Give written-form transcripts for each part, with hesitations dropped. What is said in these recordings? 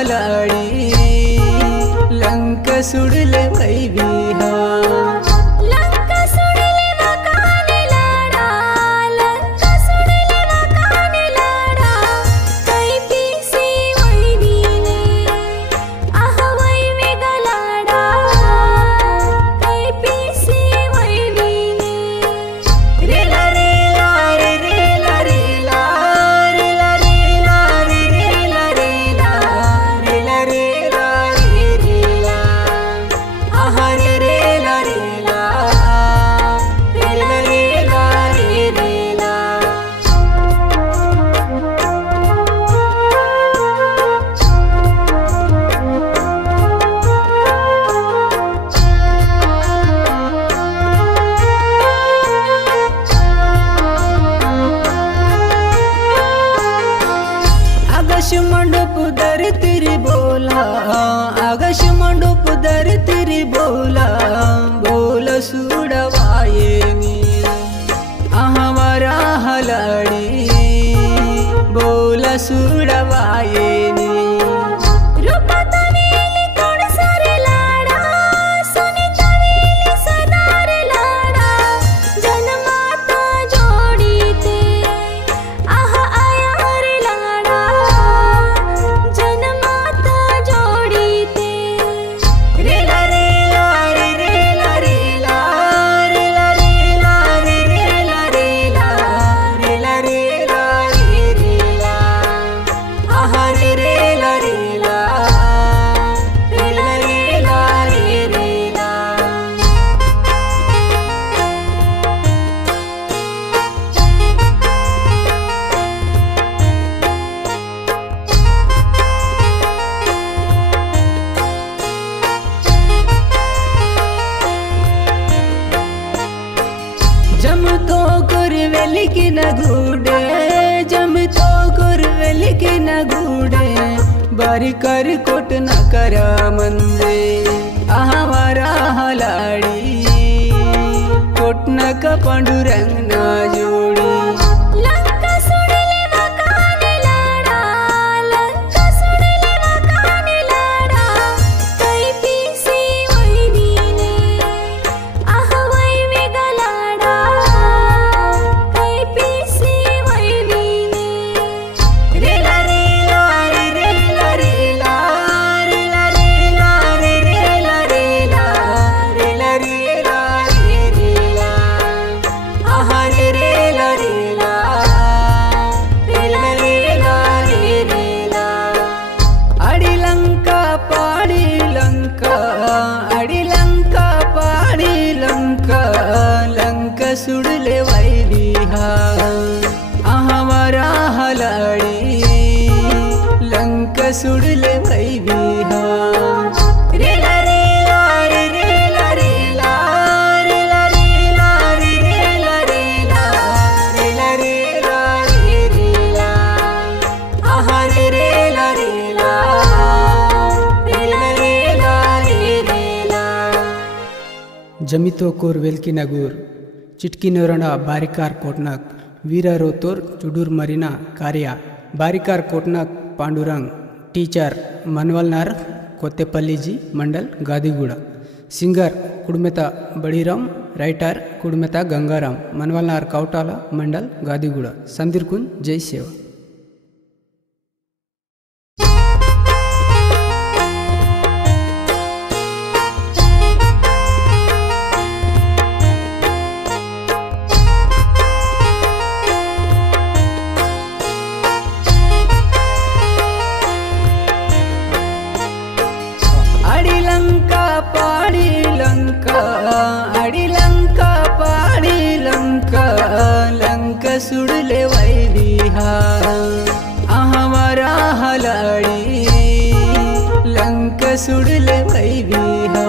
हलाडी लंक सुडले वैविहा आकाश मंडप दर तेरी बोला आकाश मंडप दर तेरी बोला बोल सुडवायेनी हमारा हलाडी बोल सुडवायेनी जमतो कुरवेली की नगुडे जमतो कुरवेली की नगुडे बारी कर कोट न करा मंदे हमारा हलाडी कोट न का पांडुरंग ना जोड़ी सुडले वैविहा हमारा हलाडी लंक सुडले वैविहा जमितो कोरवेल्की नगूर चिटकीनोरಣ बारिकार कोटनाक वीरा रोतोर चुडूर मरीना कार्य बारिकार कोटनाक पांडुरंग टीचर मनवलनार कोत्तेपल्ली जी मंडल गादीगुड़ा सिंगर कुडमेता बड़ीराम राइटर कुडमेता गंगाराम मनवलनार कौटाला मंडल गादीगुड़ा संदिरकुन जय सेवा लंक सुडले वैविहा हमारा हलाडी लंक सुडले वैविहा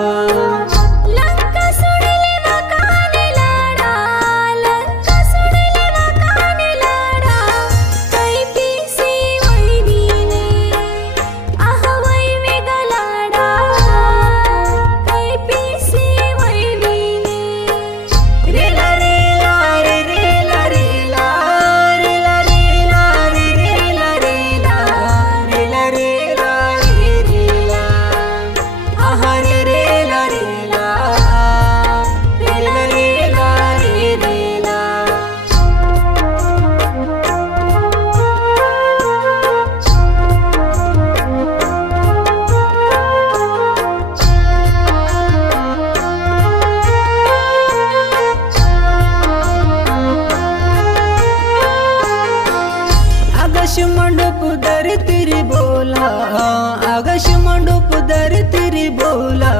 मांडूप धरती बोला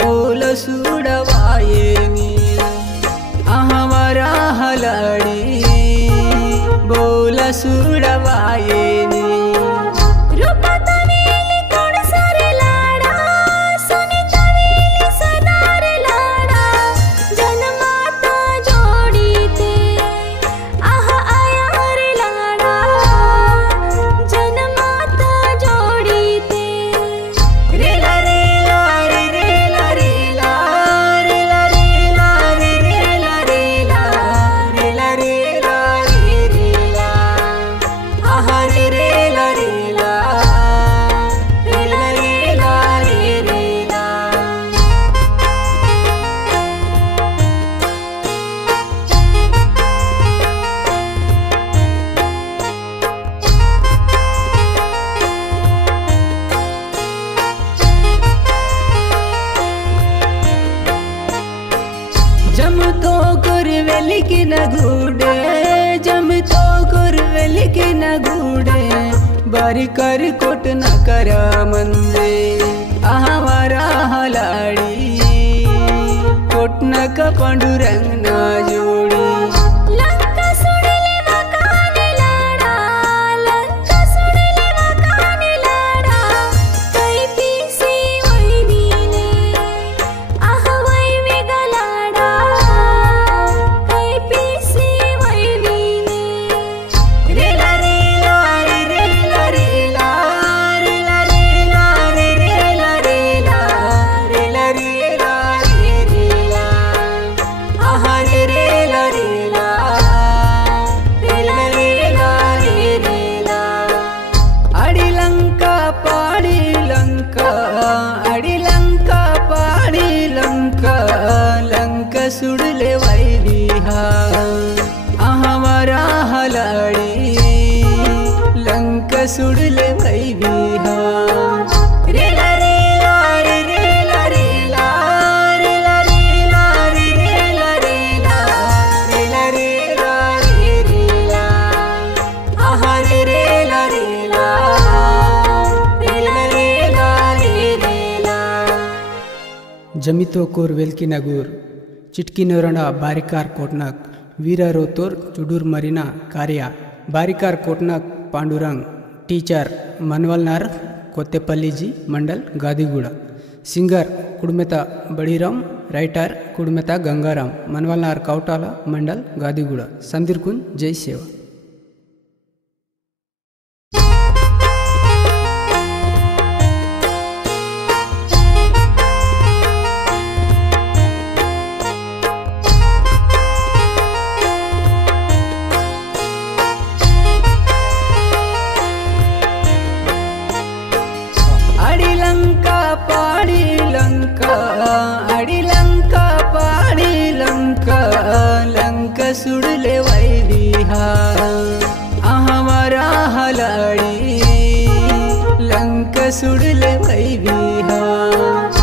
बोल सुडवायेनी अहमरा हलाडी बोल सुडवायेनी जमतो कुरवेलिकी न गुडे जमतो कुरवेलिकी न गुडे बारी कर कोट न कर मंदे अहमरा हलाडी कोट न का पांडुरंग न जोड़ी सुडले वैदिहा अहमरा हलाडी लंक सुडले वैदिहा जमितो कोर वेल्की नगूर चिटकी नोरणा बारिकार कोटनक वीरा रोतोर चुडूर मरीना कार्य बारिकार कोटनक पांडुरंग टीचर मनवलनार कोत्तेपल्ली जी मंडल गादीगुड़ सिंगर कुडमेता बड़ीराम राइटर कुडमेता गंगाराम मनवलनार कौटाला मंडल गादीगुड़ संदिरकुन जय सेवा सुडले वैदिहा अहमरा हलाडी लंक सुडले वैदिहा।